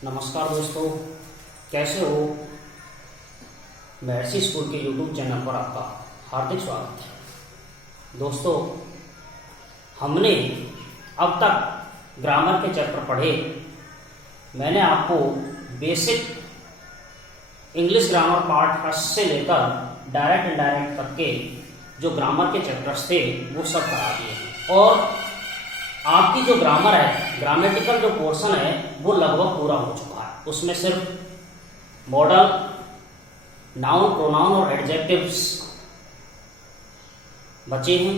नमस्कार दोस्तों, कैसे हो। महर्षि स्कूल के यूट्यूब चैनल पर आपका हार्दिक स्वागत है। दोस्तों, हमने अब तक ग्रामर के चैप्टर पढ़े। मैंने आपको basic English grammar part first से लेकर डायरेक्ट इनडायरेक्ट तक के जो ग्रामर के चैप्टर्स थे वो सब करा दिए हैं और आपकी जो ग्रामर है, ग्रामेटिकल जो पोर्शन है वो लगभग पूरा हो चुका है। उसमें सिर्फ मॉडल, नाउन, प्रोनाउन और एडजेक्टिव्स बचे हैं,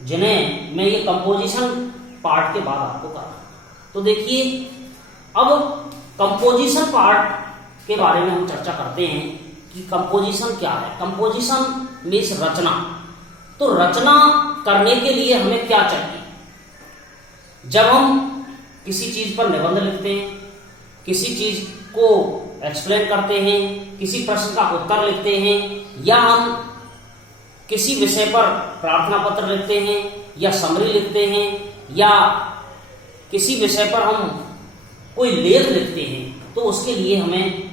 जिन्हें मैं ये कंपोजिशन पार्ट के बाद आपको कराऊंगा। तो देखिए, अब कंपोजिशन पार्ट के बारे में हम चर्चा करते हैं कि कंपोजिशन क्या है। कंपोजिशन मीन्स रचना। तो रचना करने के लिए हमें क्या चाहिए? जब हम किसी चीज पर निबंध लिखते हैं, किसी चीज को एक्सप्लेन करते हैं, किसी प्रश्न का उत्तर लिखते हैं, या हम किसी विषय पर प्रार्थना पत्र लिखते हैं या समरी लिखते हैं, या किसी विषय पर हम कोई लेख लिखते हैं, तो उसके लिए हमें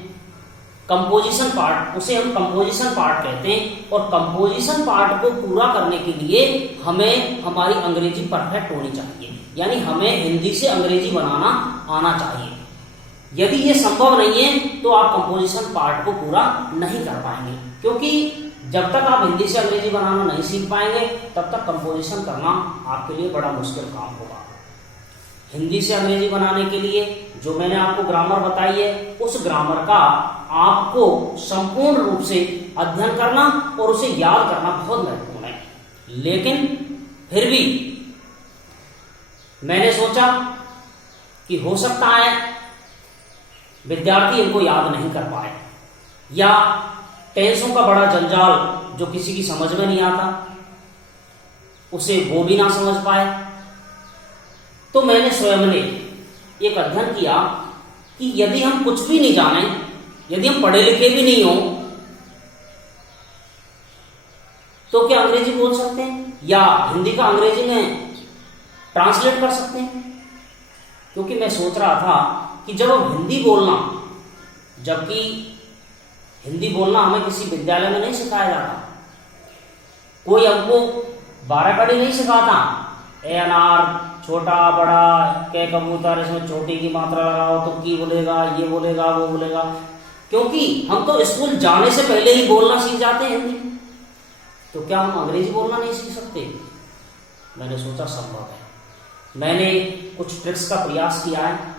कंपोजिशन पार्ट, उसे हम कंपोजिशन पार्ट कहते हैं। और कंपोजिशन पार्ट को पूरा करने के लिए हमें हमारी अंग्रेजी परफेक्ट होनी चाहिए, यानी हमें हिंदी से अंग्रेजी बनाना आना चाहिए। यदि ये संभव नहीं है तो आप कंपोजिशन पार्ट को पूरा नहीं कर पाएंगे, क्योंकि जब तक आप हिंदी से अंग्रेजी बनाना नहीं सीख पाएंगे तब तक कंपोजिशन करना आपके लिए बड़ा मुश्किल काम होगा। हिंदी से अंग्रेजी बनाने के लिए जो मैंने आपको ग्रामर बताई है, उस ग्रामर का आपको संपूर्ण रूप से अध्ययन करना और उसे याद करना बहुत महत्वपूर्ण है। लेकिन फिर भी मैंने सोचा कि हो सकता है विद्यार्थी इनको याद नहीं कर पाए, या टेंसों का बड़ा जंजाल जो किसी की समझ में नहीं आता उसे वो भी ना समझ पाए। तो मैंने स्वयं ने एक अध्ययन किया कि यदि हम कुछ भी नहीं जाने, यदि हम पढ़े लिखे भी नहीं हो, तो क्या अंग्रेजी बोल सकते हैं या हिंदी का अंग्रेजी में ट्रांसलेट कर सकते हैं? क्योंकि मैं सोच रहा था कि जब हम हिंदी बोलना, जबकि हिंदी बोलना हमें किसी विद्यालय में नहीं सिखाया जाता, कोई हमको 12 कड़ी नहीं सिखाता, ए अनार, छोटा बड़ा, के कबूतर, इसमें छोटी की मात्रा लगाओ तो की बोलेगा, ये बोलेगा, वो बोलेगा, क्योंकि हम तो स्कूल जाने से पहले ही बोलना सीख जाते हैं हिंदी। तो क्या हम अंग्रेजी बोलना नहीं सीख सकते? मैंने सोचा संभव है। मैंने कुछ ट्रिक्स का प्रयास किया है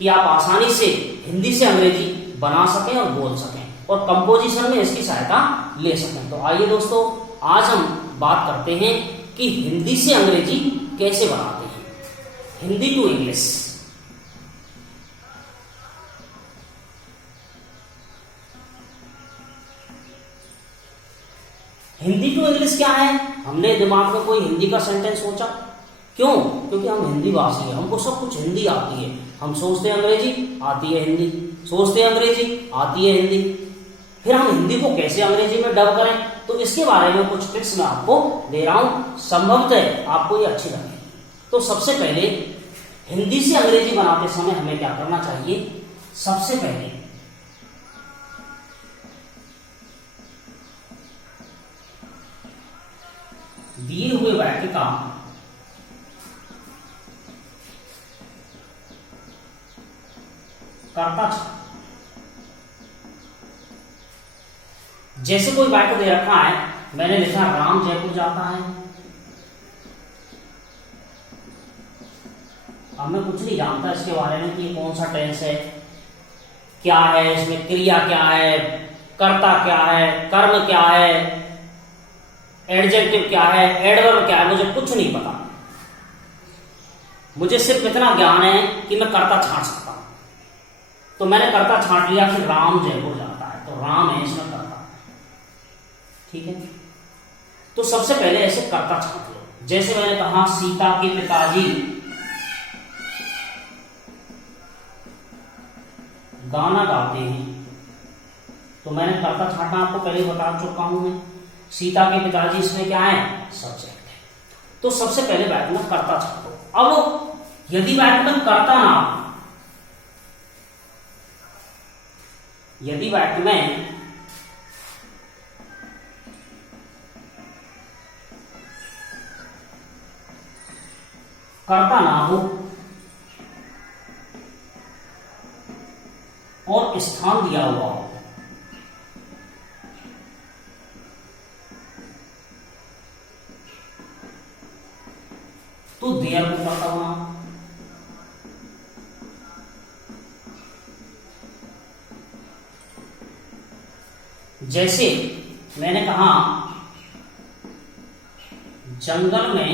कि आप आसानी से हिंदी से अंग्रेजी बना सकें और बोल सकें और कंपोजिशन में इसकी सहायता ले सकें। तो आइए दोस्तों, आज हम बात करते हैं कि हिंदी से अंग्रेजी कैसे बनाते हैं, Hindi to English. Hindi to English क्या है? हमने दिमाग में कोई हिंदी का सेंटेंस सोचा। क्यों? क्योंकि हम हिंदी भाषी हैं, हमको सब कुछ हिंदी आती है। हम सोचते हैं अंग्रेजी, आती है हिंदी, सोचते हैं अंग्रेजी, आती है हिंदी। फिर हम हिंदी को कैसे अंग्रेजी में डब करें, तो इसके बारे में कुछ ट्रिक्स मैं आपको दे रहा हूं, संभवतः आपको ये अच्छी लगे। तो सबसे पहले हिंदी से अंग्रेजी बनाते समय हमें क्या करना चाहिए? सबसे पहले दिए हुए वाक्य का कर्ता, जैसे कोई वाक्य दे रखा है, मैंने लिखा राम जयपुर जाता है। अब मैं कुछ नहीं जानता इसके बारे में कि कौन सा टेंस है, क्या है, इसमें क्रिया क्या है, कर्ता क्या है, कर्म क्या है, एडजेक्टिव क्या है, एडवर्ब क्या है, मुझे कुछ नहीं पता। मुझे सिर्फ इतना ज्ञान है कि मैं कर्ता छांट सकता हूं। तो मैंने कर्ता छांट लिया कि राम जयपुर जाता है, तो राम है इसमें कर्ता। ठीक है, तो सबसे पहले ऐसे कर्ता छांट लो। जैसे मैंने कहा सीता के पिताजी गाना गाते हैं, तो मैंने कर्ता छांटना आपको पहले बता चुका हूं मैं। सीता के पिताजी इसमें क्या है? सब्जेक्ट है। तो सबसे पहले वाक्य में कर्ता छांटो। अब यदि वाक्य में कर्ता ना यदि वाक्य में कर्ता ना हो और स्थान दिया हुआ हो तो देयर को कर्ता बनाओ। जैसे मैंने कहा जंगल में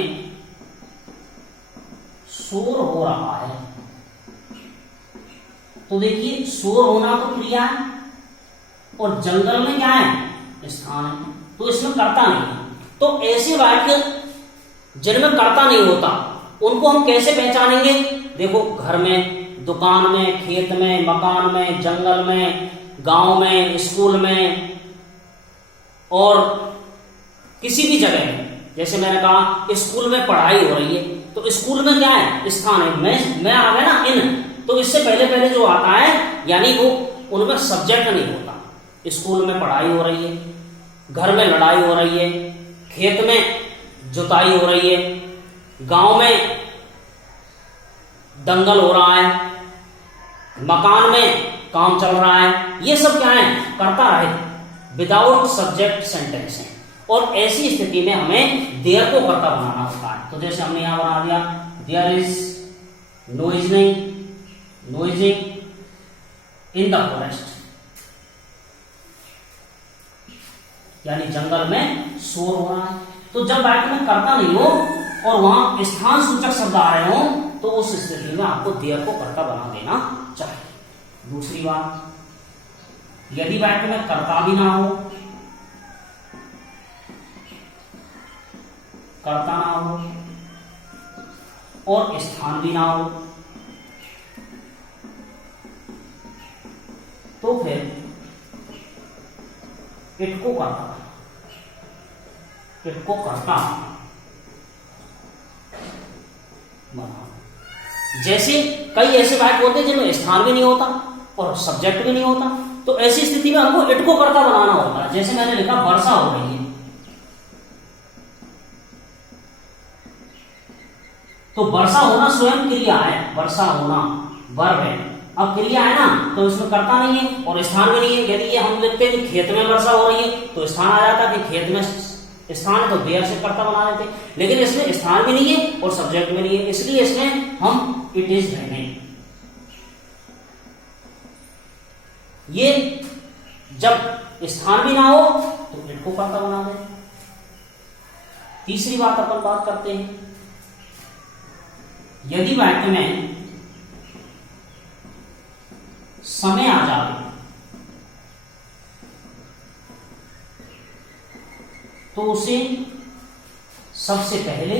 शोर हो रहा है, तो देखिए शोर होना तो क्रिया है और जंगल में क्या है, स्थान है, तो इसमें कर्ता नहीं है। तो ऐसे वाक्य जिनमें कर्ता नहीं होता उनको हम कैसे पहचानेंगे? देखो घर में, दुकान में, खेत में, मकान में, जंगल में, गांव में, स्कूल में और किसी भी जगह में। जैसे मैंने कहा स्कूल में पढ़ाई हो रही है, तो स्कूल में क्या है, स्थान है। मैं आ गया ना इन, तो इससे पहले पहले जो आता है यानी वो उनमें सब्जेक्ट नहीं होता। स्कूल में पढ़ाई हो रही है, घर में लड़ाई हो रही है, खेत में जुताई हो रही है, गांव में दंगल हो रहा है, मकान में काम चल रहा है, ये सब क्या है, कर्ता रहित विदाउट सब्जेक्ट सेंटेंस है। और ऐसी स्थिति में हमें देयर को कर्ता बनाना होता है। तो जैसे हमने यहां बना दिया there is noising in the forest, यानी जंगल में शोर हो रहा है। तो जब वाक्य में कर्ता नहीं हो और वहां स्थान सूचक शब्द आ रहे हो तो उस स्थिति में आपको देयर को कर्ता बना देना चाहिए। दूसरी बात, यदि वाक्य में कर्ता भी ना हो, कर्ता ना हो और स्थान भी ना हो, तो फिर इट को कर्ता बना। जैसे कई ऐसे वाक्य होते हैं जिनमें स्थान भी नहीं होता और सब्जेक्ट भी नहीं होता, तो ऐसी स्थिति में हमको इट को कर्ता बनाना होता है। जैसे मैंने लिखा वर्षा हो रही है, तो वर्षा होना स्वयं क्रिया है, वर्षा होना वर्ब है। अब क्रिया है ना, तो इसमें कर्ता नहीं है और स्थान भी नहीं है। यदि ये हम लिखते हैं कि खेत में वर्षा हो रही है तो स्थान आ जाता कि खेत में स्थान है, तो देयर से कर्ता बना देते। लेकिन इसमें स्थान भी नहीं है और सब्जेक्ट भी नहीं है, इसलिए इसमें हम इट इज रहेंगे। ये जब स्थान भी ना हो तो इट को कर्ता बना दे। तीसरी बात अपन बात करते हैं, यदि वाक्य में समय आ जाए तो उसे सबसे पहले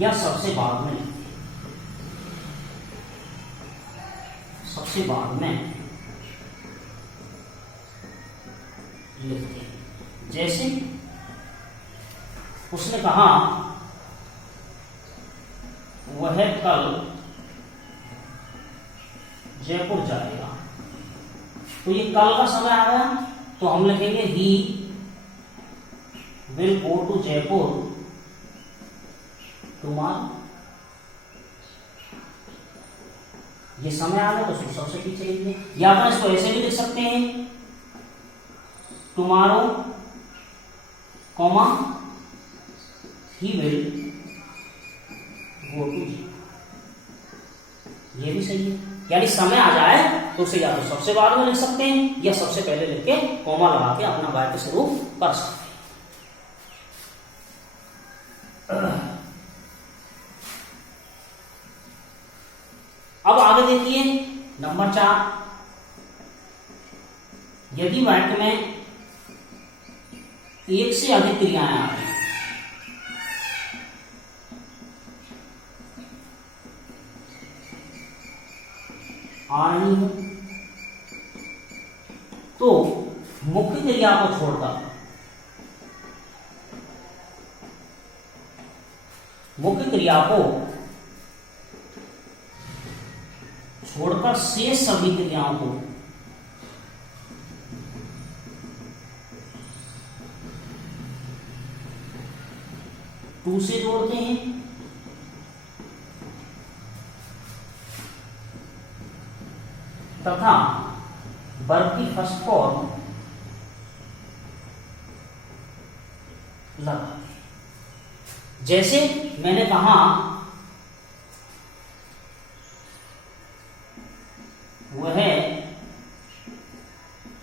या सबसे बाद में लिखते हैं। सबसे बाद में लिखते हैं। जैसे उसने कहा वह कल जयपुर जाएगा, तो ये कल का समय आ गया, तो हम लिखेंगे he will go to Jaipur tomorrow. ये समय आ गया तो सबसे पीछे लिखिए, या फिर इसको ऐसे भी लिख सकते हैं tomorrow comma he will go to Jaipur, ये भी सही है। यानी समय आ जाए तो उसे या तो सबसे बाद में लिख सकते हैं या सबसे पहले लिख के कॉमा लगा के अपना वाक्य शुरू कर सकते हैं। अब आगे देखिए नंबर 4, यदि वाक्य में एक से अधिक क्रियाएं आ रही हैं, आ रही हो, तो मुख्य क्रिया को छोड़कर मुख्य क्रिया को छोड़कर शेष सभी क्रियाओं को टू से जोड़ते हैं। तथा वर्ब की फर्स्ट फॉर्म लगा। जैसे मैंने कहा वह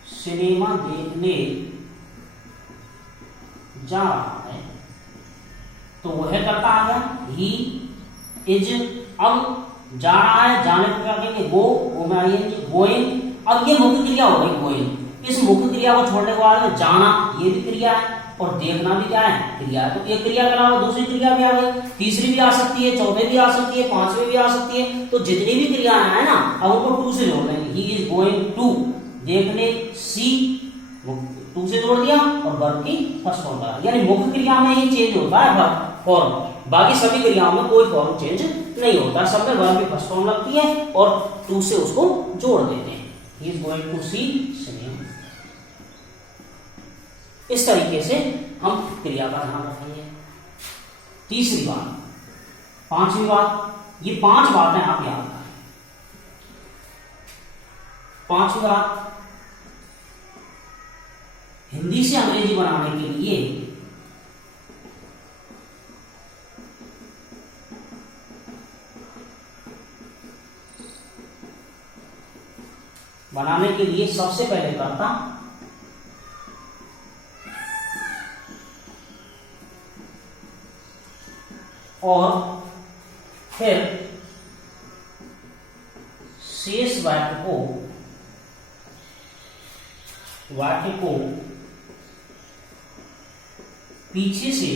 सिनेमा देखने जा रहा है, तो वह करता आ गया ही इज। अब जा रहा है, जाने को क्या कहेंगे गो, गोइंग। अब ये मुख्य क्रिया हो गई गोइंग। इस मुख्य क्रिया को छोड़ने के बाद जाना ये भी क्रिया है और देखना भी क्या है क्रिया है। तो एक क्रिया के अलावा दूसरी क्रिया भी आ गई, तीसरी भी आ सकती है, चौथे भी आ सकती है, पांचवी भी आ सकती है। तो जितनी भी क्रियाएं हैं ना, अब उनको टू से जोड़ लेंगे। ही इज गोइंग टू देखने, सी टू से जोड़ दिया और वर्ब की फर्स्ट फॉर्म लगा। यानी मुख्य क्रिया में ही चेंज होता है फॉर्म, बाकी सभी क्रियाओं में कोई फॉर्म चेंज नहीं होता, सब में वर्ब की फर्स्ट फॉर्म लगती है और टू से उसको जोड़ देते हैं। He is going to see cinema. इस तरीके से हम क्रिया का ध्यान रखेंगे। तीसरी बात, पांचवी बात, ये 5 बातें आप याद रखें। पांचवी बात, हिंदी से अंग्रेजी बनाने के लिए सबसे पहले करता और फिर शेष वाक्य को पीछे से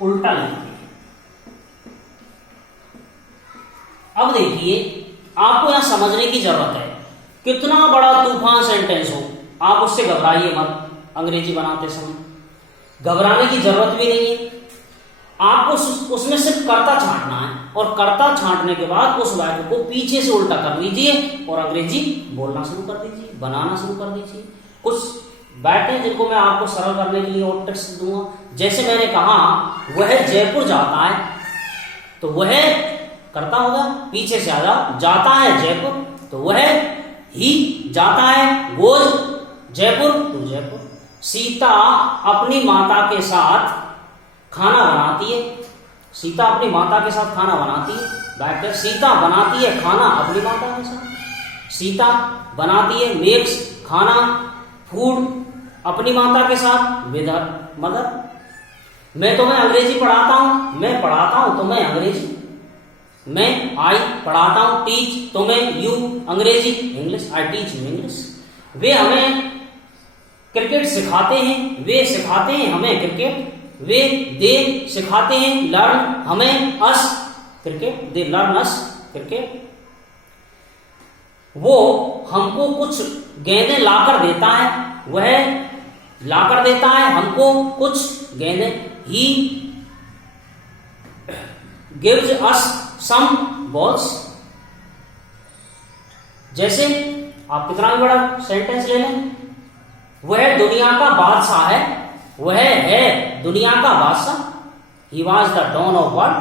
उल्टा लिखते हैं। अब देखिए, आपको यहां समझने की जरूरत है, कितना बड़ा तूफान सेंटेंस हो, आप उससे घबराइए मत। अंग्रेजी बनाते समय घबराने की जरूरत भी नहीं है। आपको उसमें सिर्फ कर्ता छांटना है और कर्ता छांटने के बाद उस वाक्य को पीछे से उल्टा कर लीजिए और अंग्रेजी बोलना शुरू कर दीजिए, बनाना शुरू कर दीजिए। कुछ बातें जिनको मैं आपको सरल करने के लिए और टिप्स दूंगा। जैसे मैंने कहा वह जयपुर जाता है, तो वह करता होगा, पीछे से आ जाता है जयपुर, तो वह ही जाता है, गोज जयपुर टू जयपुर। सीता अपनी माता के साथ खाना बनाती है, सीता अपनी माता के साथ खाना बनाती है। बैठ सीता बनाती है खाना अपनी माता के साथ। सीता बनाती है, मेक्स खाना, फूड अपनी माता के साथ विद हर मदर। मैं तुम्हें अंग्रेजी पढ़ाता हूं, मैं पढ़ाता हूं तुम्हें अंग्रेजी। मैं आई पढ़ाता हूं, टीच तुम्हें यू अंग्रेजी English, I teach you English. वे हमें क्रिकेट सिखाते हैं, वे सिखाते हैं हमें क्रिकेट। वे दे सिखाते हैं लर्न हमें us cricket, they learn us cricket. वो हमको कुछ गेंदें लाकर देता है, वह लाकर देता है हमको कुछ गेंदें। He gives us some balls. जैसे आप कितना भी बड़ा सेंटेंस ले लें, वह दुनिया का बादशाह है, वह है दुनिया का बादशाह। He was the don of world.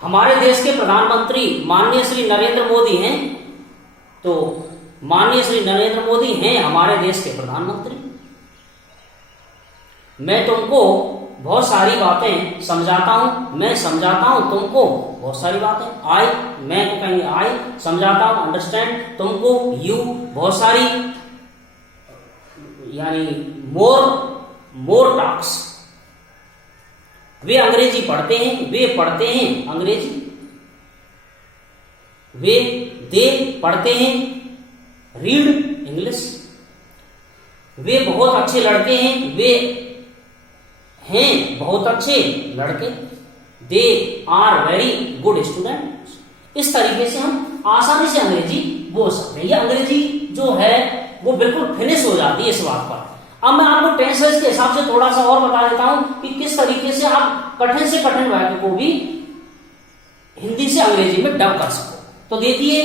हमारे देश के प्रधानमंत्री माननीय श्री नरेंद्र मोदी हैं, तो माननीय श्री नरेंद्र मोदी हैं हमारे देश के प्रधानमंत्री। मैं तुमको बहुत सारी बातें समझाता हूं, मैं समझाता हूं तुमको बहुत सारी बातें। आई, मैं को कहेंगे आई, समझाता हूं अंडरस्टैंड, तुमको यू, बहुत सारी, यानी मोर टॉक्स। वे अंग्रेजी पढ़ते हैं, वे पढ़ते हैं अंग्रेजी। वे दे पढ़ते हैं रीड इंग्लिश। वे बहुत अच्छे लड़के हैं, वे हैं बहुत अच्छे लड़के। They are very good student. इस तरीके से हम आसानी से अंग्रेजी बोल सकते हैं। ये अंग्रेजी जो है वो बिल्कुल फिनिश हो जाती है इस बात पर। अब मैं आपको टेंसेस के हिसाब से थोड़ा सा और बता देता हूं कि किस तरीके से आप कठिन से कठिन वाक्य को भी हिंदी से अंग्रेजी में डब कर सको। तो देखिए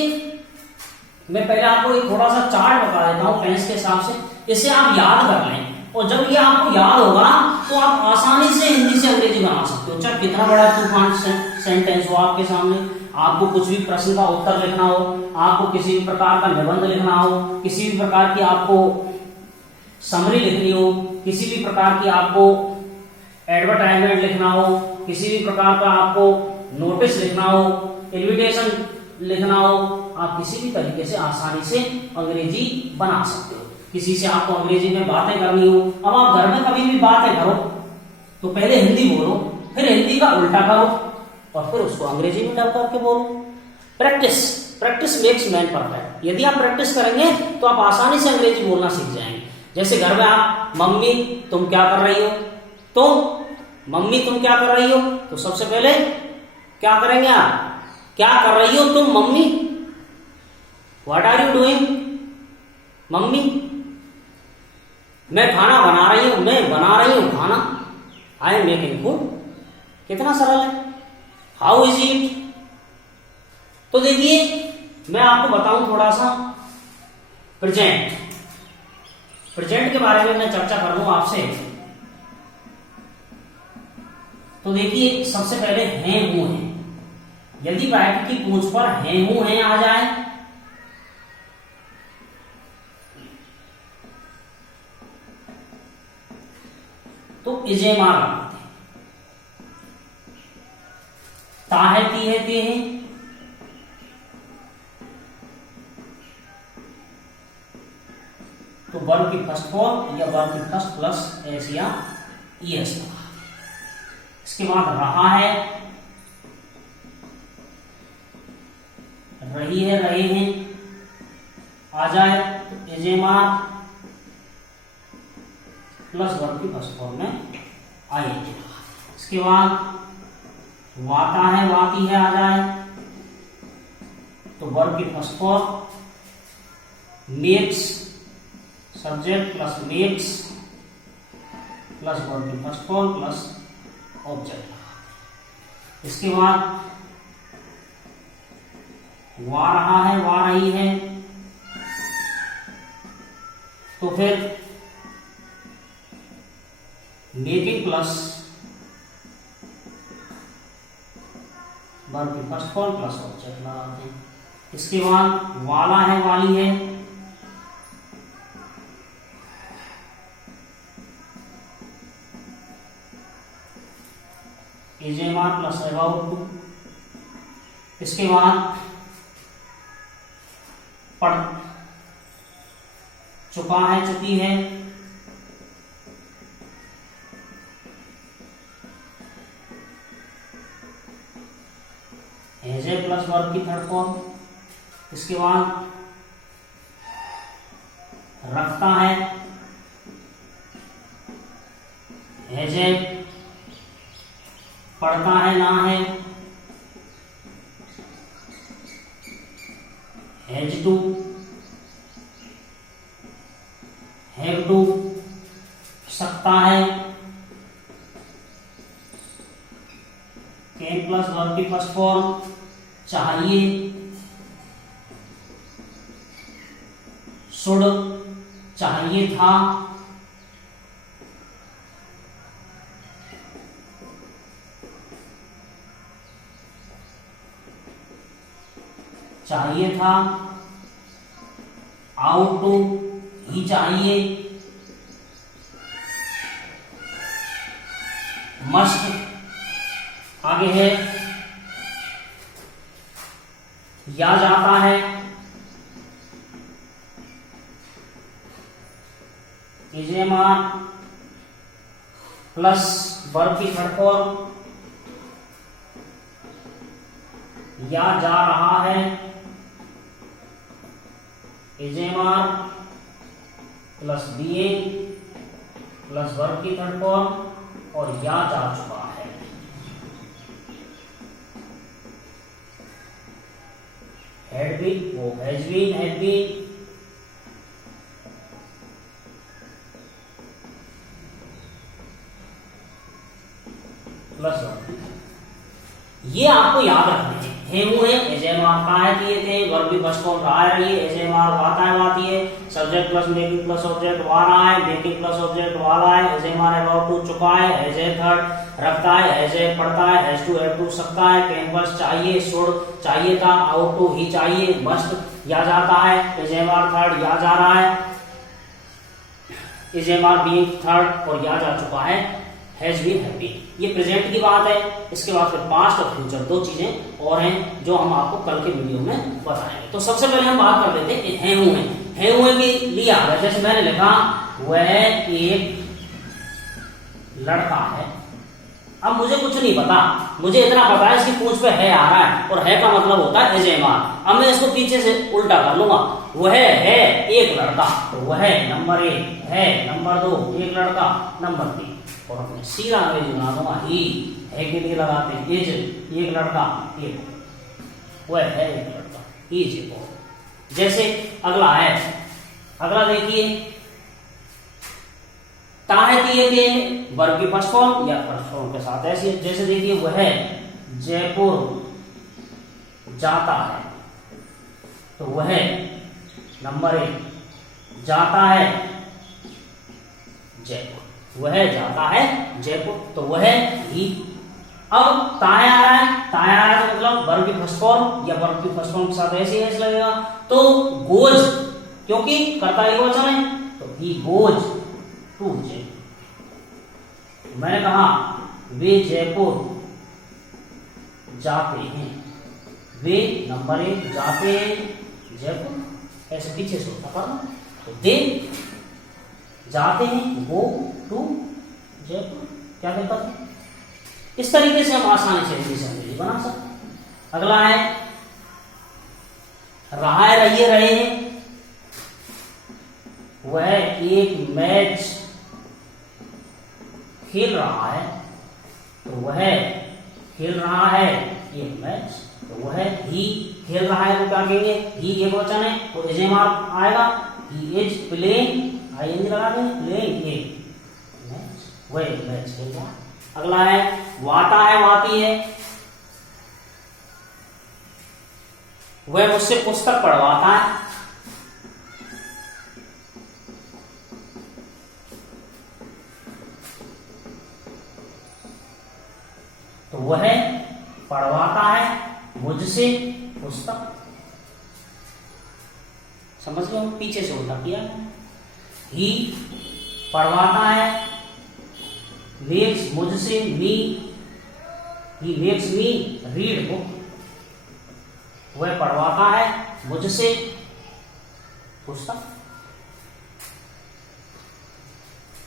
मैं पहले आपको एक थोड़ा सा चार्ट बता देता हूं टेंस के हिसाब से, इसे आप याद कर लें और जब ये आपको याद होगा तो आप आसानी से हिंदी से अंग्रेजी बना सकते हो। चाहे कितना बड़ा तूफान सेंटेंस हो आपके सामने, आपको कुछ भी प्रश्न का उत्तर लिखना हो, आपको किसी भी प्रकार का निबंध लिखना हो, किसी भी प्रकार की आपको समरी लिखनी हो, किसी भी प्रकार की आपको एडवर्टाइजमेंट लिखना हो, किसी भी प्रकार का आपको नोटिस लिखना हो, इन्विटेशन लिखना हो, आप किसी भी तरीके से आसानी से अंग्रेजी बना सकते हो। किसी से आपको अंग्रेजी में बातें करनी हो, अब आप घर में कभी भी बातें करो तो पहले हिंदी बोलो, फिर हिंदी का उल्टा करो और फिर उसको अंग्रेजी में डब करके बोलो। Practice makes man perfect. यदि आप प्रैक्टिस करेंगे तो आप आसानी से अंग्रेजी बोलना सीख जाएंगे। जैसे घर में आप मम्मी तुम क्या कर रही हो, तो मम्मी तुम क्या कर रही हो, तो सबसे पहले क्या करेंगे आप, क्या कर रही हो तुम mummy, what are you doing mummy, मैं खाना बना रही हूं, मैं बना रही हूं खाना, आई एम मेकिंग फूड। कितना सरल है, हाउ इज इट। तो देखिए मैं आपको बताऊं थोड़ा सा प्रेजेंट के बारे में मैं चर्चा कर लूं आपसे। तो देखिए सबसे पहले हैं हूं है, यदि वाक्य की पूंछ पर हैं हूं है आ जाए तो इजेमा लगाते हैं। ता है ती है ते हैं, तो वर्ब की फर्स्ट फॉर्म या वर्ब की फर्स्ट प्लस एस या ईएस लगा। इसके बाद रहा है, रही है, रहे हैं आ जाए तो इजेमा प्लस वर्ब की फर्स्ट फॉर्म में आएगी। इसके बाद वाता है, वाती है आ जाए तो वर्ब की first form makes subject plus makes plus verb की फर्स्ट फॉर्म प्लस ऑब्जेक्ट। इसके बाद वा रहा है, वा रही है तो फिर मेकिंग प्लस वर्ब की फर्स्ट फॉर्म प्लस ऑब्जेक्ट लगाते हैं। इसके बाद वाला है, वाली है इजेमा प्लस अबाउट टू। इसके बाद पढ़ चुका है, चुकी है एजे प्लस वर्ब की थर्ड फॉर्म। इसके बाद रखता है एजे, पढ़ता है ना है हैज टू, हैव टू, सकता है कैन प्लस वर्ब की फर्स्ट फॉर्म, चाहिए शुड, चाहिए था चाहिए था, आउट टू ही चाहिए, मस्ट आगे है, या जाता है, इजेमा प्लस वर्ब की थर्ड फॉर्म, या जा रहा है is am are plus being plus verb की थर्ड फॉर्म और या जा चुका है। हैड बीन, वो has been, had been plus verb. ये आपको याद रखना है। हेमू है, एज एम आर का है किए थे, वर्ब भी फर्स्ट फॉर्म रहा है, ये एज एम आर वाता है वाती है, subject plus making plus object वा रहा है, मेकिंग प्लस ऑब्जेक्ट वाला है, is am are about to चुका है, एज ए थर्ड रखता है, एज ए पढ़ता है, हैज टू हैव टू सकता है, कैन बस चाहिए, शुड चाहिए था, आउट टू ही चाहिए, मस्ट या जाता है, एज एम आर थर्ड या जा रहा है, is am are being third और या जा चुका है, हैज बीन हैप्पी। ये प्रेजेंट की बात है। इसके बाद फिर पास्ट और फ्यूचर दो चीजें और हैं जो हम आपको कल के वीडियो में बताएंगे। तो सबसे पहले हम बात कर लेते हैं हैं हुए। हैं हुए के लिए आ गया, जैसे मैंने लिखा वह एक लड़का है। अब मुझे कुछ नहीं पता, मुझे इतना पता है इसकी पूंछ पे है आ रहा है और है का मतलब होता है एज एम आर। अब मैं इसको पीछे से उल्टा कर लूंगा, वह है एक लड़का, तो वह नंबर 1 है, नंबर 2 एक लड़का, नंबर 3 और अपने सीधा अंग्रेजी बना दूंगा ही है के लिए लगाते हैं इज एक लड़का एक, वह है एक लड़का, इज एक और। जैसे अगला है, अगला देखिए ताहे दिए थे वर्ब की फर्स्ट फॉर्म या फर्स्ट फॉर्म के साथ ऐसी, जैसे देखिए वह जयपुर जाता है, तो वह नंबर 1 जाता है जयपुर, वह जाता है जयपुर, तो वह ही। अब ताहे आ रहा है, ताहे आ रहा है तो मतलब वर्ब की फर्स्ट फॉर्म या वर्ब की फर्स्ट फॉर्म के साथ ऐसे ही लगेगा, तो गोज क्योंकि कर्ता एकवचन है तो ही गोज टू जयपुर। मैंने कहा वे जयपुर जाते हैं, वे नंबर 1 जाते हैं जयपुर, ऐसे पीछे से होता पड़ा, तो दे जाते हैं गो टू जयपुर, क्या कहता है। इस तरीके से हम आसानी से हिंदी से अंग्रेजी बना सकते। अगला है रहा है रहिए रहे हैं, वह एक मैच खेल रहा है, तो वह खेल रहा है एक मैच, तो वह ही खेल रहा है, तो क्या कहेंगे ही एक वचन है तो इज एम आर आएगा, ही इज प्लेइंग आईएनजी लगा देंगे, प्लेइंग ए मैच, वह एक मैच खेल रहा है। अगला है वाता है वाती है, वह मुझसे पुस्तक पढ़वाता है, तो वह पढ़वाता है मुझसे पुस्तक। समझ लो पीछे से उल्टा किया। ही पढ़वाता है, मेक्स मुझसे me, he makes me read book, वह पढ़वाता है मुझसे पुस्तक।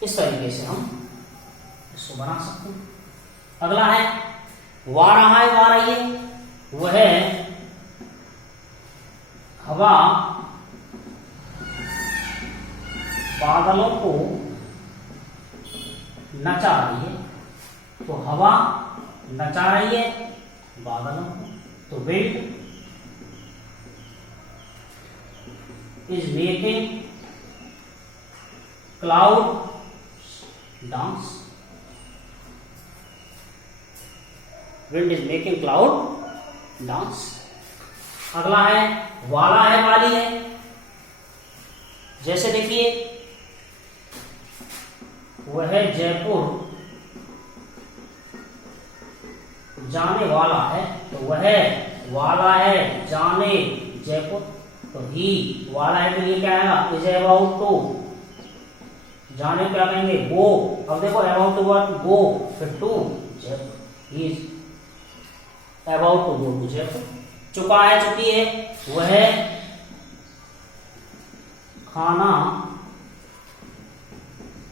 इस तरीके से हम इसको बना सकते हैं। अगला है वा रहा है वा रही है, वह हवा बादलों को नचा रही है, तो हवा नचा रही है बादलों को, तो wind is making cloud dance, wind is making cloud dance. अगला है वाला है वाली है, जैसे देखिए वह जयपुर जाने वाला है, तो वह वाला है जाने जयपुर, तो ही वाला है के लिए क्या आएगा इज अबाउट टू, जाने क्या कहेंगे गो। अब देखो अबाउट टू वर्ड गो, फिर to Jaipur, he is about to go to Jaipur. चुका है चुकी है, वह खाना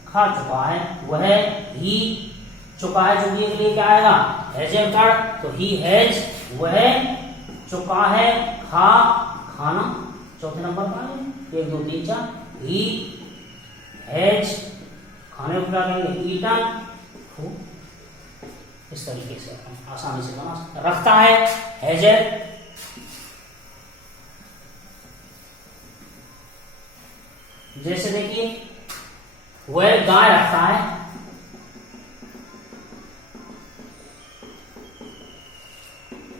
खा चुका है, वह ही चुका है चुकी के लिए क्या आएगा हैज थर्ड, तो ही हैज, वह चुका है खा खाना, चौथे नंबर पर 1 2 3 4, ही हैज खाने को क्या कहेंगे ईटन फूड। इस तरीके से हम आसानी से बना सकते। रखता है हैज, जैसे देखिए वह गाय रखता है,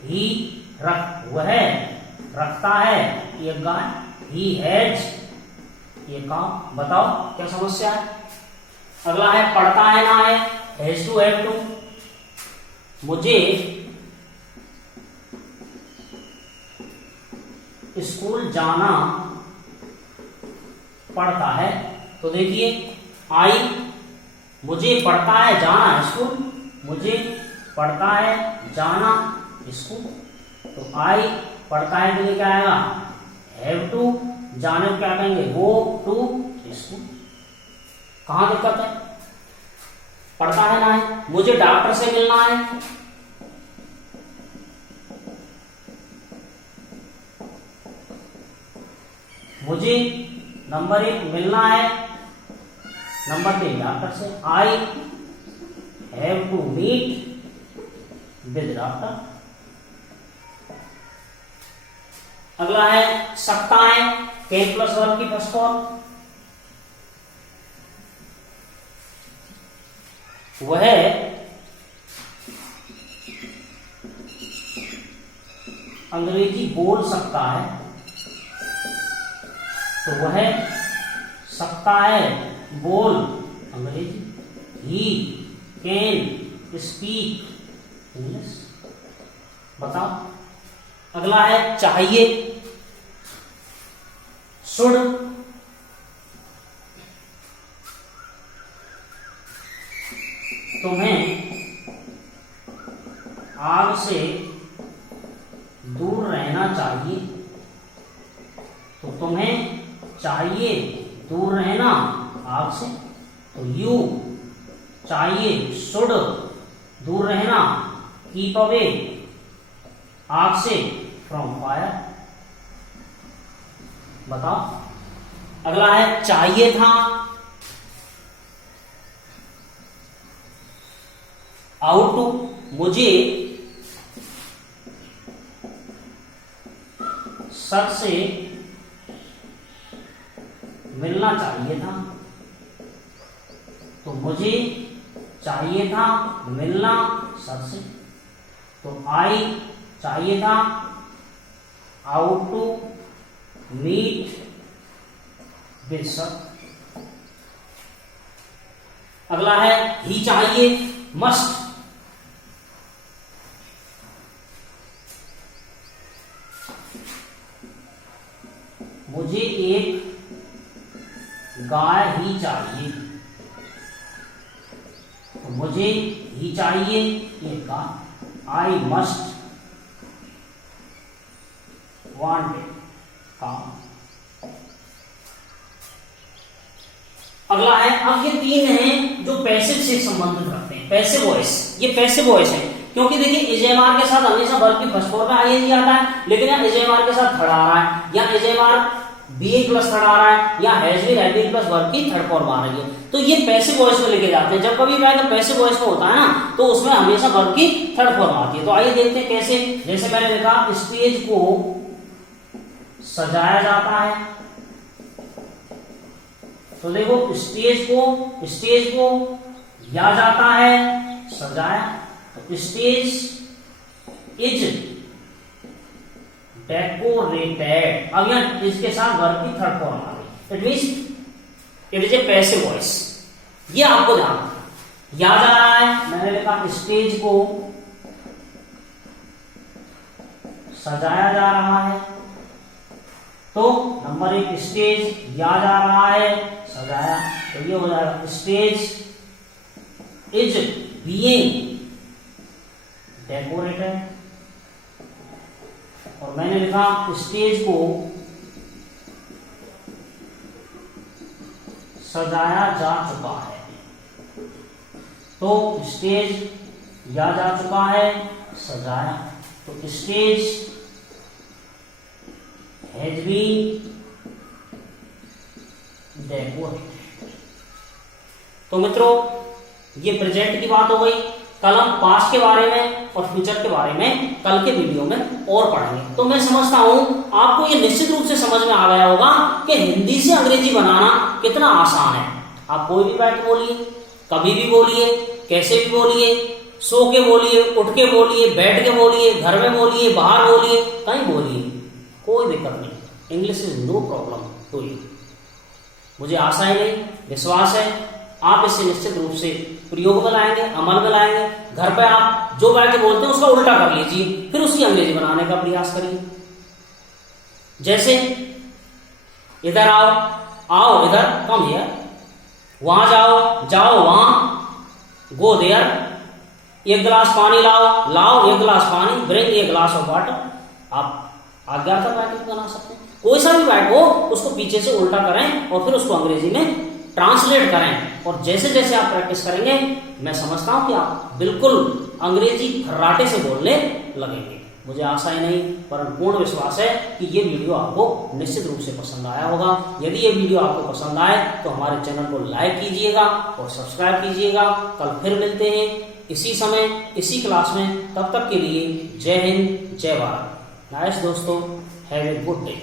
ही वह रखता है एक गाय, ही हैज ये काम। बताओ क्या समस्या है। अगला है पढ़ता है ना है, हैज टू हैव टू। मुझे स्कूल जाना पड़ता है, तो देखिए आई, मुझे पड़ता है जाना स्कूल, मुझे पड़ता है जाना स्कूल, तो आई पढ़ता है तो क्या आएगा, हैव टू। जाने को क्या कहेंगे, गो टू स्कूल। कहां दिक्कत है, पढ़ता है ना है, मुझे डॉक्टर से मिलना है, मुझे नंबर 1 मिलना है, नंबर 3 डॉक्टर से। I have to meet with doctor. अगला है सकता है, कैन प्लस वर्ब की फर्स्ट फॉर्म। वह अंग्रेजी बोल सकता है, तो वह सकता है बोल अंग्रेजी। He can speak English. बताओ। अगला है चाहिए, शुड। तुम्हें आग से दूर रहना चाहिए, तो तुम्हें चाहिए दूर रहना आग से, तो यू चाहिए शुड दूर रहना, कीप अवे आग से, फ्रॉम फायर। बताओ। अगला है चाहिए था, आउट टू। मुझे सर से मिलना चाहिए था, तो मुझे चाहिए था मिलना सर से, तो आई चाहिए था ought to meet with sir. अगला है ही चाहिए, मस्ट। मुझे एक गाय ही चाहिए, तो मुझे ही चाहिए एक गाय। आई मस्ट वांट काम। अगला है, अब ये 3 हैं जो पैसिव से संबंधित रखते हैं। पैसिव वॉइस, ये पैसिव वॉइस है, क्योंकि देखिए इजेमार के साथ हमेशा वर्ब की फर्स्ट फॉर्म में आईएनजी आता है, लेकिन यहाँ इजेमार के साथ थर्ड आ रहा है, या इजेमार बीइंग प्लस थर्ड आ रहा है, या has been have been plus verb की थर्ड फॉर्म आ रही है, तो ये पैसिव वॉइस में लेके जाते हैं। जब कभी भी पैसिव वॉइस में होता है ना, तो उसमें हमेशा वर्ब की थर्ड फॉर्म आती है। तो आइए देखते हैं कैसे। जैसे मैंने देखा, स्टेज को सजाया जाता है, तो देखो स्टेज को या जाता है सजाया, तो स्टेज इज डेकोरेटेड। अब यहाँ इसके साथ वर्ब की थर्ड फॉर्म आ गई, it means it is a passive voice. ये आपको ध्यान रखना। या जा रहा है, मैंने लिखा स्टेज को सजाया जा रहा है, तो नंबर 1 स्टेज या जा रहा है सजाया, तो ये हो जाएगा स्टेज इज बीइंग डेकोरेटेड। और मैंने लिखा स्टेज को सजाया जा चुका है, तो स्टेज या जा चुका है सजाया, तो स्टेज हैज बीन डेकोरेटेड। तो मित्रों, ये प्रेजेंट की बात हो गई। कल हम पास्ट के बारे में और फ्यूचर के बारे में कल के वीडियो में और पढ़ेंगे। तो मैं समझता हूं आपको ये निश्चित रूप से समझ में आ गया होगा कि हिंदी से अंग्रेजी बनाना कितना आसान है। आप कोई भी बात बोलिए, कभी भी बोलिए, कैसे भी बोलिए, सो के बोलिए, उठ के बोलिए, बैठ के बोलिए, घर में बोलिए, बाहर बोलिए, कहीं बोलिए, कोई दिक्कत नहीं। English is no problem to you. मुझे आशा है नहीं, विश्वास है आप इसे निश्चित रूप से प्रयोग में लाएंगे, अमल में लाएंगे। घर पे आप जो बैठ के बोलते हैं उसका उल्टा कर लीजिए, फिर उसकी अंग्रेजी बनाने का प्रयास करिए। जैसे इधर आओ, आओ इधर, कम हियर, वहां जाओ, जाओ वहां, गो देयर, एक गिलास पानी लाओ, लाओ एक गिलास पानी, bring a glass of water. आप आज्ञार्थक वाक्य बना सकते हैं। कोई सा भी वाक्य हो उसको पीछे से उल्टा करें और फिर उसको अंग्रेजी में ट्रांसलेट करें, और जैसे जैसे आप प्रैक्टिस करेंगे मैं समझता हूं कि आप बिल्कुल अंग्रेजी खर्राटे से बोलने लगेंगे। मुझे आशा ही नहीं पर पूर्ण विश्वास है कि ये वीडियो आपको निश्चित रूप से पसंद आया होगा। यदि ये वीडियो आपको पसंद आए तो हमारे चैनल को लाइक कीजिएगा और सब्सक्राइब कीजिएगा। कल फिर मिलते हैं इसी समय, इसी क्लास में। तब तक के लिए जय हिंद, जय भारत। नाइस दोस्तों, हैव ए गुड डे।